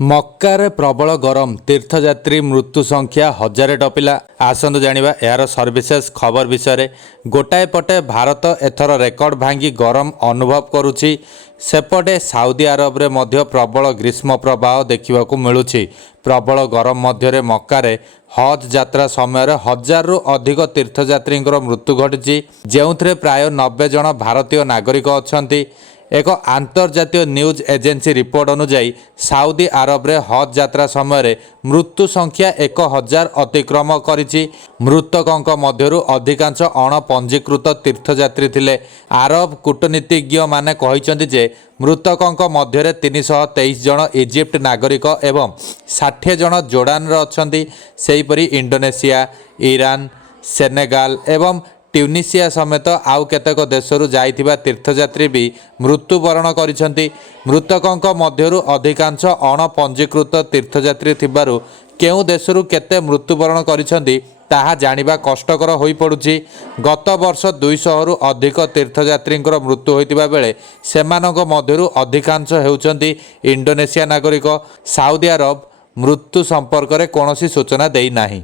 ମକ୍କାରେ ପ୍ରବଳ ଗରମ, ତୀର୍ଥଯାତ୍ରୀ ମୃତ୍ୟୁ ସଂଖ୍ୟା ହଜାରେ ଟପିଲା। ଆସନ୍ତୁ ଜାଣିବା ଏହାର ସର୍ବିଶେଷ ଖବର ବିଷୟରେ। ଗୋଟାଏ ପଟେ ଭାରତ ଏଥର ରେକର୍ଡ ଭାଙ୍ଗି ଗରମ ଅନୁଭବ କରୁଛି, ସେପଟେ ସାଉଦି ଆରବରେ ମଧ୍ୟ ପ୍ରବଳ ଗ୍ରୀଷ୍ମ ପ୍ରବାହ ଦେଖିବାକୁ ମିଳୁଛି। ପ୍ରବଳ ଗରମ ମଧ୍ୟରେ ମକ୍କାରେ ହଜ୍ ଯାତ୍ରା ସମୟରେ ହଜାରରୁ ଅଧିକ ତୀର୍ଥଯାତ୍ରୀଙ୍କର ମୃତ୍ୟୁ ଘଟିଛି, ଯେଉଁଥିରେ ପ୍ରାୟ 90 ଜଣ ଭାରତୀୟ ନାଗରିକ ଅଛନ୍ତି। ଏକ ଆନ୍ତର୍ଜାତୀୟ ନ୍ୟୁଜ୍ ଏଜେନ୍ସି ରିପୋର୍ଟ ଅନୁଯାୟୀ ସାଉଦି ଆରବରେ ହଜ୍ ଯାତ୍ରା ସମୟରେ ମୃତ୍ୟୁ ସଂଖ୍ୟା 1000 ଅତିକ୍ରମ କରିଛି। ମୃତକଙ୍କ ମଧ୍ୟରୁ ଅଧିକାଂଶ ଅଣପଞ୍ଜୀକୃତ ତୀର୍ଥଯାତ୍ରୀ ଥିଲେ। ଆରବ କୂଟନୀତିଜ୍ଞମାନେ କହିଛନ୍ତି ଯେ ମୃତକଙ୍କ ମଧ୍ୟରେ 323 ଜଣ ଇଜିପ୍ଟ ନାଗରିକ ଏବଂ 60 ଜଣ ଜୋର୍ଡାନର ଅଛନ୍ତି। ସେହିପରି ଇଣ୍ଡୋନେସିଆ, ଇରାନ, ସେନେଗାଲ ଏବଂ ଟ୍ୟୁନିସିଆ ସମେତ ଆଉ କେତେକ ଦେଶରୁ ଯାଇଥିବା ତୀର୍ଥଯାତ୍ରୀ ବି ମୃତ୍ୟୁବରଣ କରିଛନ୍ତି। ମୃତକଙ୍କ ମଧ୍ୟରୁ ଅଧିକାଂଶ ଅଣପଞ୍ଜୀକୃତ ତୀର୍ଥଯାତ୍ରୀ ଥିବାରୁ କେଉଁ ଦେଶରୁ କେତେ ମୃତ୍ୟୁବରଣ କରିଛନ୍ତି ତାହା ଜାଣିବା କଷ୍ଟକର ହୋଇପଡ଼ୁଛି। ଗତ ବର୍ଷ 200ରୁ ଅଧିକ ତୀର୍ଥଯାତ୍ରୀଙ୍କର ମୃତ୍ୟୁ ହୋଇଥିବା ବେଳେ ସେମାନଙ୍କ ମଧ୍ୟରୁ ଅଧିକାଂଶ ହେଉଛନ୍ତି ଇଣ୍ଡୋନେସିଆ ନାଗରିକ। ସାଉଦି ଆରବ ମୃତ୍ୟୁ ସମ୍ପର୍କରେ କୌଣସି ସୂଚନା ଦେଇନାହିଁ।